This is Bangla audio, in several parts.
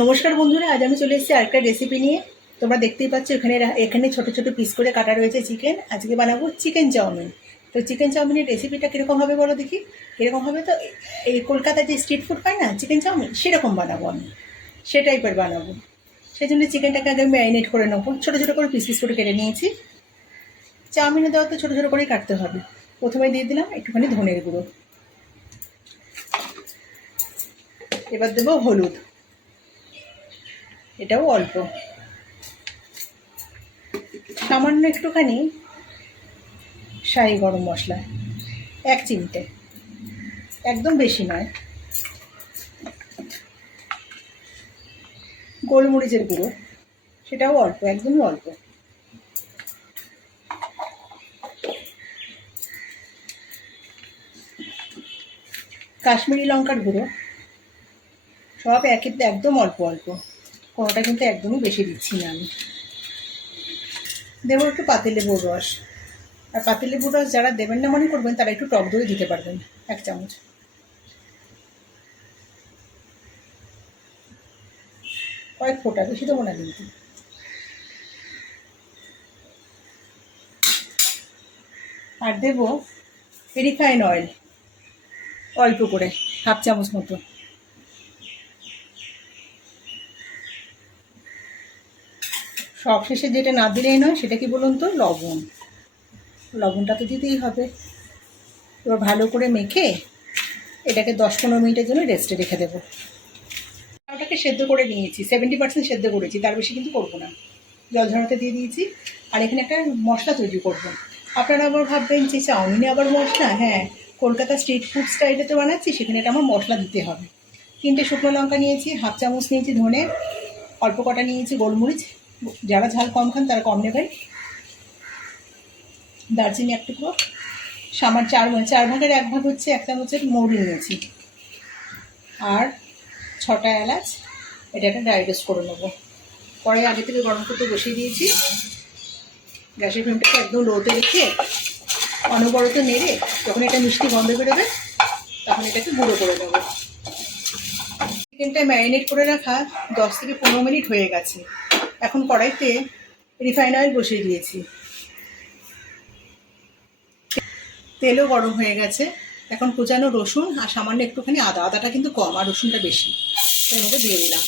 নমস্কার বন্ধুরা, আজ আমি চলে এসেছি আরেকটা রেসিপি নিয়ে। তোমরা দেখতেই পাচ্ছ, এখানে এখানে ছোট ছোট পিস করে কাটা রয়েছে চিকেন আজকে বানাবো চিকেন চাউমিন তো চিকেন চাউমিনের রেসিপিটা কীরকম হবে বলো দেখি? কীরকম হবে তো, এই কলকাতায় যে স্ট্রিট ফুড পাই না চিকেন চাউমিন সেরকম বানাবো আমি। সে টাইপের বানাবো। সেই জন্য চিকেনটাকে আগে ম্যারিনেট করে নেব। ছোটো ছোটো করে পিস পিস করে কেটে নিয়েছি। চাউমিনে দেওয়া তো ছোটো ছোটো করেই কাটতে হবে। প্রথমে দিয়ে দিলাম একটুখানি ধনের গুঁড়ো। এবার দেবো হলুদ। এটাও অল্প। সামান্য একটুখানি শাহি গরম মশলা, এক চিমটে। একদম বেশি নয়। গোলমরিচের গুঁড়ো, সেটাও অল্প, একদমই অল্প। কাশ্মীরি লঙ্কার গুঁড়ো, সব একে একদম অল্প অল্প। কোনোটা কিন্তু একদমই বেশি দিচ্ছি না আমি। দেবো একটু পাতিলেবুর রস। আর পাতিলেবুর রস যারা দেবেন না মনে করবেন, তারা একটু টক দই দিতে পারবেন, এক চামচ। কয়েক ফোঁটা, বেশি দেবো না কিন্তু। আর দেবো রিফাইন অয়েল, অল্প করে, হাফ চামচ মতো। সব শেষে যেটা না দিলেই নয়, সেটা কি বলুন তো? লবণ। লবণটা তো দিতেই হবে। এবার ভালো করে মেখে এটাকে দশ পনেরো মিনিটের জন্য রেস্টে রেখে দেবো। ওটাকে সেদ্ধ করে নিয়েছি সেভেন্টি পার্সেন্ট সেদ্ধ করেছি, তার বেশি কিন্তু করব না। জল ঝরাতে দিয়ে দিয়েছি, আর এখানে একটা মশলা তৈরি করব। আপনারা আবার ভাববেন যে চাউমিনে আবার মশলা? হ্যাঁ কলকাতা স্ট্রিট ফুড স্টাইলে তো বানাচ্ছি, সেখানে এটা আমার মশলা দিতে হবে। তিনটে শুকনো লঙ্কা নিয়েছি, হাফ চামচ নিয়েছি ধনে, অল্প কটা নিয়েছি গোলমরিচ যারা ঝাল কম খান তারা কম নেবেন। দারচিনি এক টুকরো। সামার চার চার ভাগের এক ভাগ হচ্ছে এক চামচের মৌরি নিয়েছি। আর ছটা এলাচ এটাকে ড্রাই রোস্ট করে নেব। পরে আগে থেকে গরম করতে বসিয়ে দিয়েছি। গ্যাসের ফ্লেমটাকে একদম লোতে রেখে অনবরত নেড়ে যখন এটা মিষ্টি গন্ধ বেরোবে, তখন এটাকে গুঁড়ো করে দেবো চিকেনটা ম্যারিনেট করে রাখা দশ থেকে পনেরো মিনিট হয়ে গেছে। এখন কড়াইতে রিফাইন অয়েল বসিয়ে দিয়েছি। তেলও গরম হয়ে গেছে। এখন কুচানো রসুন আর সামান্য একটুখানি আদা। আদাটা কিন্তু কম আর রসুনটা বেশি। এর মধ্যে দিয়ে দিলাম।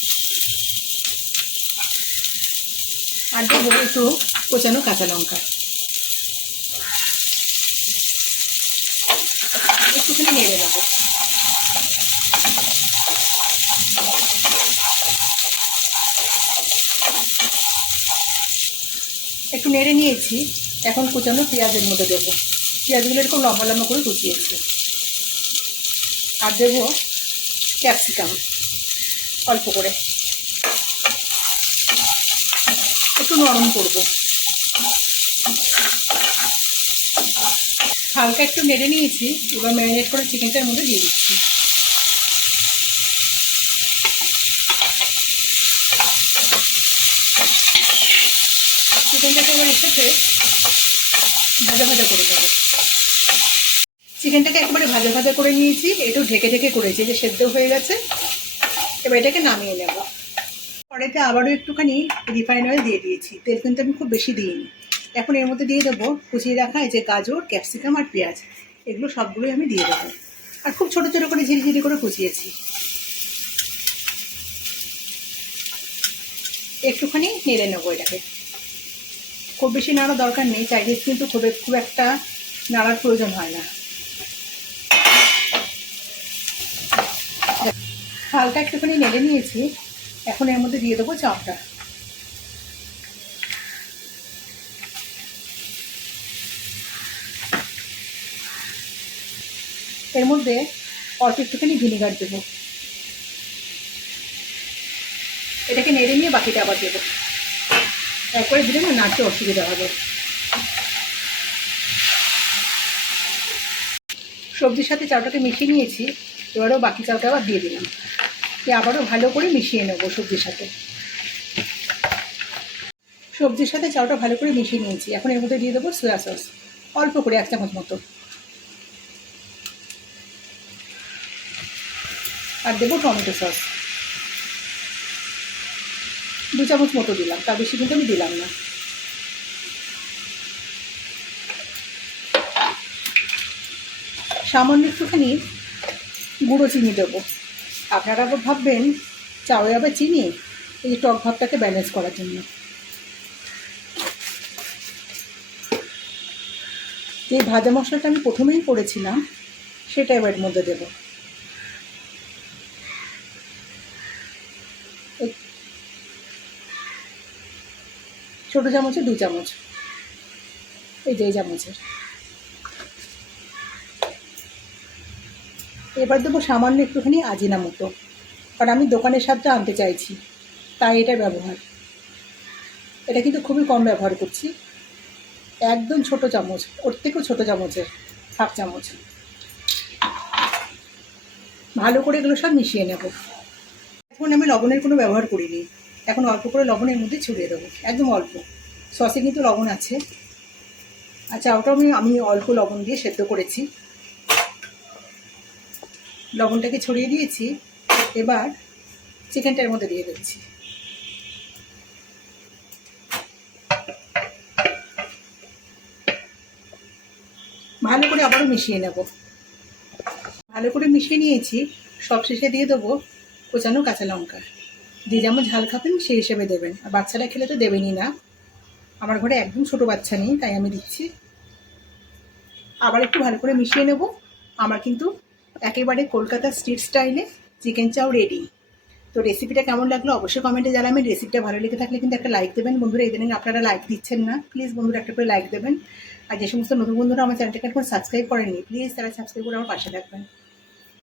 আর দেবো একটু কোচানো কাঁচা লঙ্কা। একটুখানি নেড়ে নেব একটু নেড়ে নিয়েছি। এখন কুচানো পেঁয়াজের মধ্যে দেবো। পেঁয়াজগুলো এরকম লম্বা লম্বা করে কুচিয়েছি। আর দেবো ক্যাপসিকাম, অল্প করে। একটু নরম করব। হালকা একটু নেড়ে নিয়েছি, এবার ম্যারিনেট করে চিকেনটার মধ্যে দিয়ে দিচ্ছি। চিকেনটাকে এবার এর সাথে ভাজা ভাজা করে দেবো। চিকেনটাকে একেবারে ভাজা ভাজা করে নিয়েছি, একটু ঢেকে ঢেকে করেছি যে সেদ্ধ হয়ে গেছে। এবার এটাকে নামিয়ে নেব। কড়াইতে আবারও একটুখানি রিফাইন অয়েল দিয়ে দিয়েছি। তেল কিন্তু আমি খুব বেশি দিইনি। এখন এর মধ্যে দিয়ে দেবো কুচিয়ে রাখা এই যে গাজর, ক্যাপসিকাম আর পেঁয়াজ। এগুলো সবগুলোই আমি দিয়ে দেবো। আর খুব ছোটো ছোটো করে ঝিরিঝিরি করে কুচিয়েছি। একটুখানি নেড়ে নেব এটাকে। খুব বেশি নাড়া দরকার নেই চাইনিজ কিন্তু খুব খুব একটা নাড়ার প্রয়োজন হয় না। হালকা একটুখানি নেড়ে নিয়েছি, এখন এর মধ্যে দিয়ে দেবো চাপটা। এর মধ্যে অল্প একটুখানি ভিনেগার দেবো। এটাকে নেড়ে নিয়ে বাকিটা আবার দেবো। একবারে দিলে না নাড়তে অসুবিধা হবে। সবজির সাথে চালটাকে মিশিয়ে নিয়েছি, এবারও বাকি চালটা আবার দিয়ে দিলাম। দিয়ে আবারও ভালো করে মিশিয়ে নেব সবজির সাথে। সবজির সাথে চালটা ভালো করে মিশিয়ে নিয়েছি। এখন এর মধ্যে দিয়ে দেবো সোয়া সস অল্প করে এক চামচ মতো। আর দেবো টমেটো সস দু চামচ মতো দিলাম তার বেশি কিন্তু আমি দিলাম না। সামান্য একটুখানি গুঁড়ো চিনি দেবো। আপনারা আবার ভাববেন, চাওয়ে আবার চিনি? এই টক ভাবটাকে ব্যালেন্স করার জন্য। যে ভাজা মশলাটা আমি প্রথমেই করেছিলাম, সেটা এবার মধ্যে দেবো এই ছোটো চামচে দু চামচ। এই যে, এই চামচের। এবার দেবো সামান্য একটুখানি আজিনা মতো। কারণ আমি দোকানের স্বাদটা আনতে চাইছি, তাই এটা ব্যবহার। এটা কিন্তু খুবই কম ব্যবহার করছি। একদম ছোট চামচ, ওর থেকেও ছোটো চামচের, হাফ চামচ। ভালো করে এগুলো সব মিশিয়ে নেব। এখন আমি লবণের কোনো ব্যবহার করিনি। এখন অল্প করে লবণের মধ্যে ছড়িয়ে দেবো। একদম অল্প। সসে কিন্তু লবণ আছে। আচ্ছা ওটাও আমি আমি অল্প লবণ দিয়ে সেদ্ধ করেছি। লবণটাকে ছড়িয়ে দিয়েছি। এবার চিকেনটার মধ্যে দিয়ে দিচ্ছি। ভালো করে আবারও মিশিয়ে নেব। ভালো করে মিশিয়ে নিয়েছি। সব শেষে দিয়ে দেবো কোচানো কাঁচা লঙ্কা। যে যেমন ঝাল খাবেন, সেই হিসেবে দেবেন। আর বাচ্চারা খেলে তো দেবেনই না। আমার ঘরে একদম ছোট বাচ্চা নেই, তাই আমি দিচ্ছি। আবার একটু ভালো করে মিশিয়ে নেব। আমার কিন্তু একেবারে কলকাতা স্ট্রিট স্টাইলে চিকেন চাও রেডি তো রেসিপিটা কেমন লাগল অবশ্যই কমেন্টে জানাবেন। রেসিপিটা ভালো লেগে থাকলে কিন্তু একটা লাইক দেবেন। বন্ধুরা, এই দিন আপনারা লাইক দিচ্ছেন না। প্লিজ বন্ধুরা, একটা করে লাইক দেবেন। আর যে সমস্ত নতুন বন্ধুরা আমার চ্যানেলটাকে এখন সাবস্ক্রাইব করেননি প্লিজ তারা সাবস্ক্রাইব করে আমার পাশে থাকবেন।